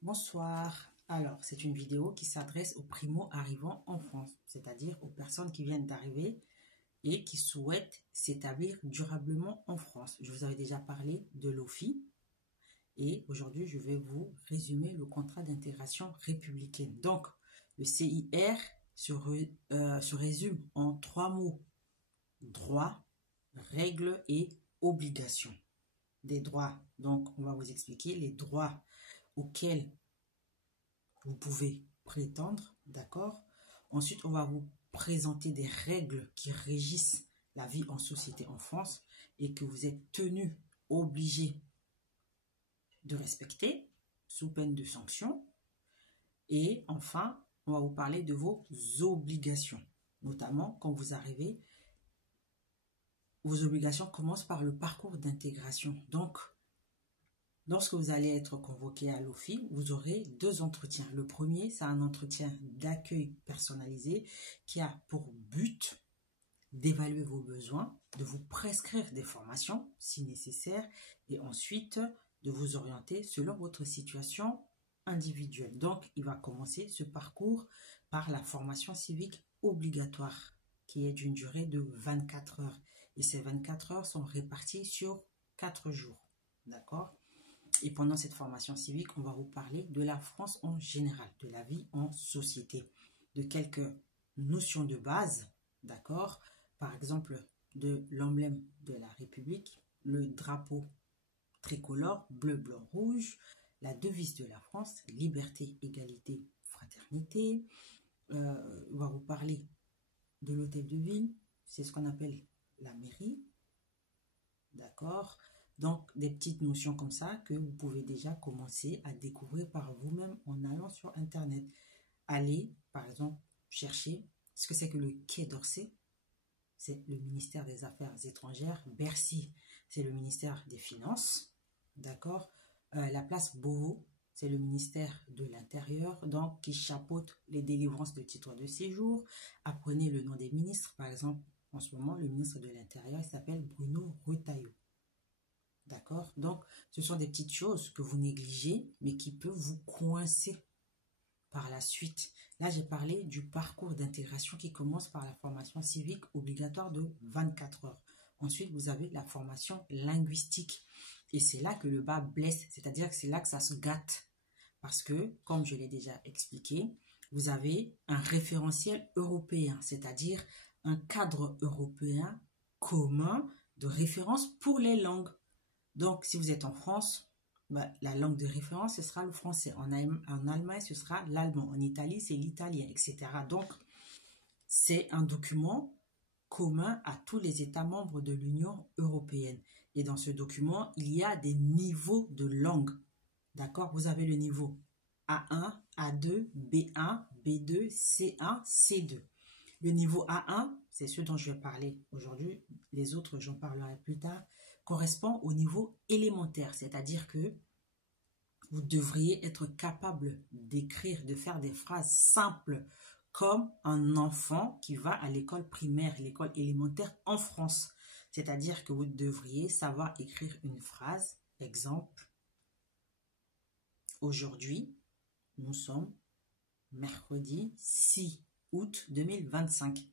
Bonsoir. Alors, c'est une vidéo qui s'adresse aux primo-arrivants en France, c'est-à-dire aux personnes qui viennent d'arriver et qui souhaitent s'établir durablement en France. Je vous avais déjà parlé de l'OFI et aujourd'hui, je vais vous résumer le contrat d'intégration républicaine. Donc, le CIR se résume en 3 mots: droits, règles et obligations. Des droits, donc on va vous expliquer les droits auxquels vous pouvez prétendre, d'accord? Ensuite, on va vous présenter des règles qui régissent la vie en société en France et que vous êtes tenu, obligé de respecter sous peine de sanction. Et enfin, on va vous parler de vos obligations, notamment quand vous arrivez. Vos obligations commencent par le parcours d'intégration. Donc, lorsque vous allez être convoqué à l'OFI, vous aurez 2 entretiens. Le premier, c'est un entretien d'accueil personnalisé qui a pour but d'évaluer vos besoins, de vous prescrire des formations si nécessaire et ensuite de vous orienter selon votre situation individuelle. Donc, il va commencer ce parcours par la formation civique obligatoire qui est d'une durée de 24 heures. Et ces 24 heures sont réparties sur 4 jours. D'accord ? Et pendant cette formation civique, on va vous parler de la France en général, de la vie en société, de quelques notions de base, d'accord? Par exemple, de l'emblème de la République, le drapeau tricolore, bleu, blanc, rouge, la devise de la France, liberté, égalité, fraternité. On va vous parler de l'hôtel de ville, c'est ce qu'on appelle la mairie, d'accord? Donc, des petites notions comme ça que vous pouvez déjà commencer à découvrir par vous-même en allant sur Internet. Allez, par exemple, chercher ce que c'est que le Quai d'Orsay. C'est le ministère des Affaires étrangères. Bercy, c'est le ministère des Finances. D'accord? La place Beauvau, c'est le ministère de l'Intérieur, donc qui chapeaute les délivrances de titres de séjour. Apprenez le nom des ministres. Par exemple, en ce moment, le ministre de l'Intérieur s'appelle Bruno Retailleau. D'accord? Donc, ce sont des petites choses que vous négligez, mais qui peuvent vous coincer par la suite. Là, j'ai parlé du parcours d'intégration qui commence par la formation civique obligatoire de 24 heures. Ensuite, vous avez la formation linguistique. Et c'est là que le bas blesse, c'est-à-dire que c'est là que ça se gâte. Parce que, comme je l'ai déjà expliqué, vous avez un référentiel européen, c'est-à-dire un cadre européen commun de référence pour les langues. Donc, si vous êtes en France, la langue de référence, ce sera le français. En Allemagne, ce sera l'allemand. En Italie, c'est l'italien, etc. Donc, c'est un document commun à tous les États membres de l'Union européenne. Et dans ce document, il y a des niveaux de langue. D'accord? Vous avez le niveau A1, A2, B1, B2, C1, C2. Le niveau A1, c'est ce dont je vais parler aujourd'hui. Les autres, j'en parlerai plus tard, correspond au niveau élémentaire, c'est-à-dire que vous devriez être capable d'écrire, de faire des phrases simples comme un enfant qui va à l'école primaire, l'école élémentaire en France. C'est-à-dire que vous devriez savoir écrire une phrase, exemple, aujourd'hui, nous sommes mercredi 6 août 2025.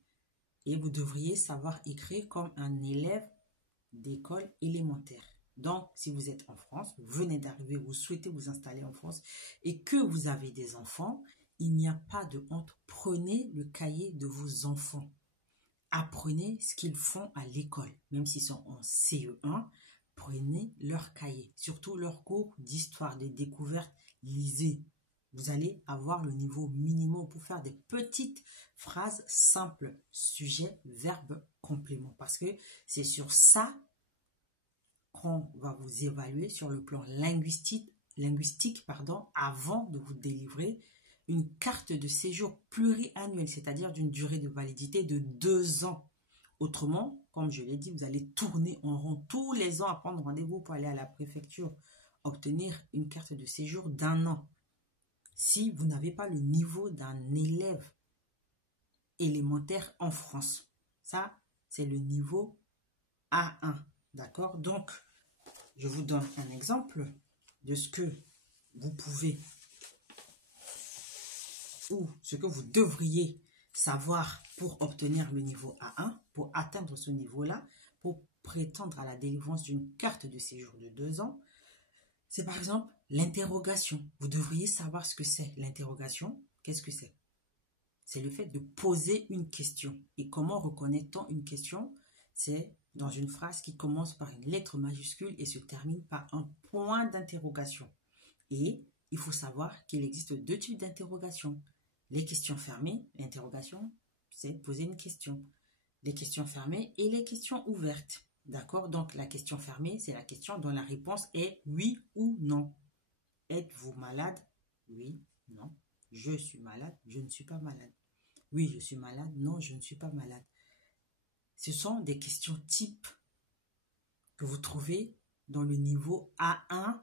Et vous devriez savoir écrire comme un élève d'école élémentaire. Donc, si vous êtes en France, vous venez d'arriver, vous souhaitez vous installer en France et que vous avez des enfants, il n'y a pas de honte. Prenez le cahier de vos enfants. Apprenez ce qu'ils font à l'école. Même s'ils sont en CE1, prenez leur cahier. Surtout leur cours d'histoire, de découverte, lisez. Vous allez avoir le niveau minimum pour faire des petites phrases simples. Sujet, verbe, complément. Parce que c'est sur ça qu'on va vous évaluer sur le plan linguistique, avant de vous délivrer une carte de séjour pluriannuelle, c'est-à-dire d'une durée de validité de 2 ans. Autrement, comme je l'ai dit, vous allez tourner en rond tous les ans à prendre rendez-vous pour aller à la préfecture, obtenir une carte de séjour d'1 an. Si vous n'avez pas le niveau d'un élève élémentaire en France, ça, c'est le niveau A1. D'accord? Donc, je vous donne un exemple de ce que vous pouvez ou ce que vous devriez savoir pour obtenir le niveau A1, pour atteindre ce niveau-là, pour prétendre à la délivrance d'une carte de séjour de 2 ans, c'est par exemple l'interrogation. Vous devriez savoir ce que c'est. L'interrogation, qu'est-ce que c'est? C'est le fait de poser une question. Et comment reconnaît-on une question? C'est dans une phrase qui commence par une lettre majuscule et se termine par un point d'interrogation. Et il faut savoir qu'il existe 2 types d'interrogations. Les questions fermées, l'interrogation, c'est poser une question. Les questions fermées et les questions ouvertes. D'accord? Donc, la question fermée, c'est la question dont la réponse est oui ou non. Êtes-vous malade? Oui, non. Je suis malade, je ne suis pas malade. Oui, je suis malade, non, je ne suis pas malade. Ce sont des questions types que vous trouvez dans le niveau A1,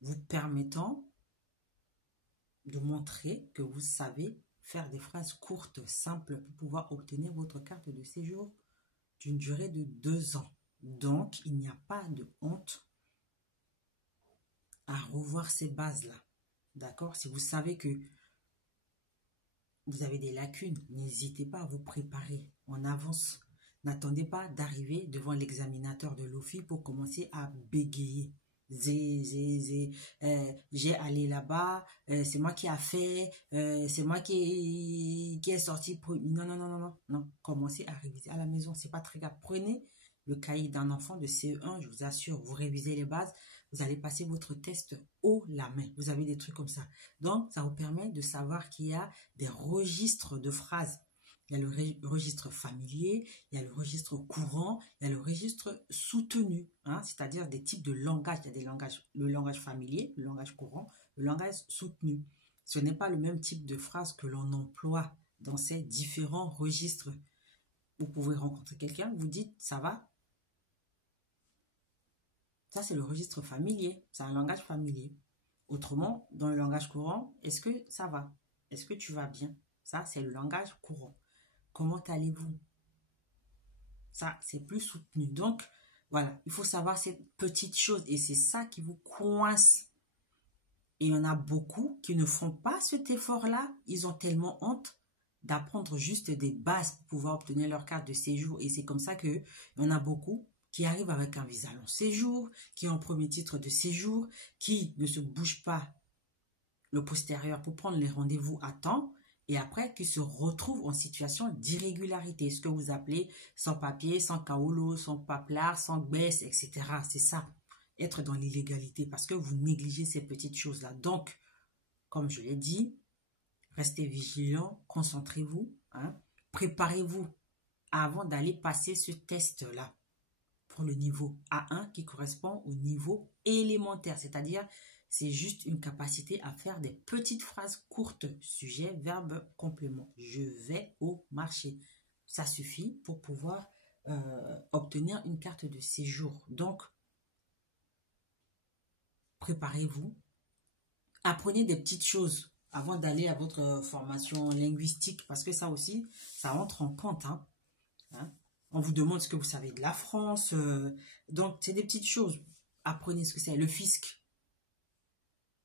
vous permettant de montrer que vous savez faire des phrases courtes, simples, pour pouvoir obtenir votre carte de séjour d'une durée de 2 ans. Donc, il n'y a pas de honte à revoir ces bases-là. D'accord? Si vous savez que vous avez des lacunes, n'hésitez pas à vous préparer en avance. N'attendez pas d'arriver devant l'examinateur de l'OFI pour commencer à bégayer. J'ai allé là-bas, c'est moi qui a fait, c'est moi qui est sorti. Non, non, non, non, non, non. Commencez à réviser à la maison, c'est pas très grave. Prenez le cahier d'un enfant de CE1, je vous assure, vous révisez les bases, vous allez passer votre test haut la main. Vous avez des trucs comme ça. Donc, ça vous permet de savoir qu'il y a des registres de phrases. Il y a le registre familier, il y a le registre courant, il y a le registre soutenu, hein, c'est-à-dire des types de langage. Il y a des langages, le langage familier, le langage courant, le langage soutenu. Ce n'est pas le même type de phrase que l'on emploie dans ces différents registres. Vous pouvez rencontrer quelqu'un, vous dites « ça va ?» Ça, c'est le registre familier, c'est un langage familier. Autrement, dans le langage courant, est-ce que ça va? Est-ce que tu vas bien? Ça, c'est le langage courant. Comment allez-vous? Ça, c'est plus soutenu. Donc, voilà, il faut savoir ces petites choses et c'est ça qui vous coince. Et il y en a beaucoup qui ne font pas cet effort-là. Ils ont tellement honte d'apprendre juste des bases pour pouvoir obtenir leur carte de séjour. Et c'est comme ça qu'il y en a beaucoup qui arrivent avec un visa long séjour, qui ont un premier titre de séjour, qui ne se bougent pas le postérieur pour prendre les rendez-vous à temps, et après qui se retrouvent en situation d'irrégularité, ce que vous appelez sans papier, sans kaolo, sans paplard, sans baisse, etc. C'est ça, être dans l'illégalité, parce que vous négligez ces petites choses-là. Donc, comme je l'ai dit, restez vigilants, concentrez-vous, hein, préparez-vous avant d'aller passer ce test-là pour le niveau A1 qui correspond au niveau élémentaire, c'est-à-dire c'est juste une capacité à faire des petites phrases courtes, sujet, verbe, complément. Je vais au marché. Ça suffit pour pouvoir obtenir une carte de séjour. Donc, préparez-vous. Apprenez des petites choses avant d'aller à votre formation linguistique, parce que ça aussi, ça entre en compte. Hein. On vous demande ce que vous savez de la France. Donc, c'est des petites choses. Apprenez ce que c'est. Le fisc,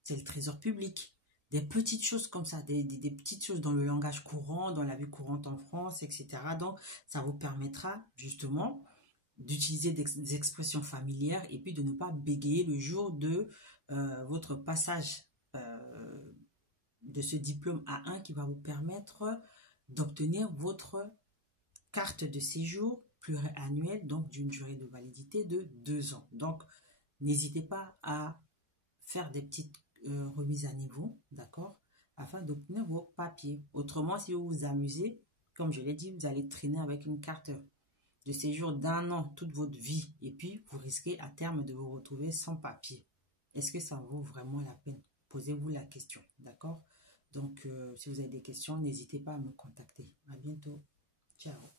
c'est le trésor public. Des petites choses comme ça, des petites choses dans le langage courant, dans la vie courante en France, etc. Donc, ça vous permettra justement d'utiliser des expressions familières et puis de ne pas bégayer le jour de votre passage de ce diplôme A1 qui va vous permettre d'obtenir votre carte de séjour pluriannuelle, donc d'une durée de validité de 2 ans. Donc, n'hésitez pas à faire des petites remises à niveau, d'accord, afin d'obtenir vos papiers. Autrement, si vous vous amusez, comme je l'ai dit, vous allez traîner avec une carte de séjour d'1 an toute votre vie et puis vous risquez à terme de vous retrouver sans papier. Est-ce que ça vaut vraiment la peine? Posez-vous la question, d'accord? Donc, si vous avez des questions, n'hésitez pas à me contacter. À bientôt. Ciao.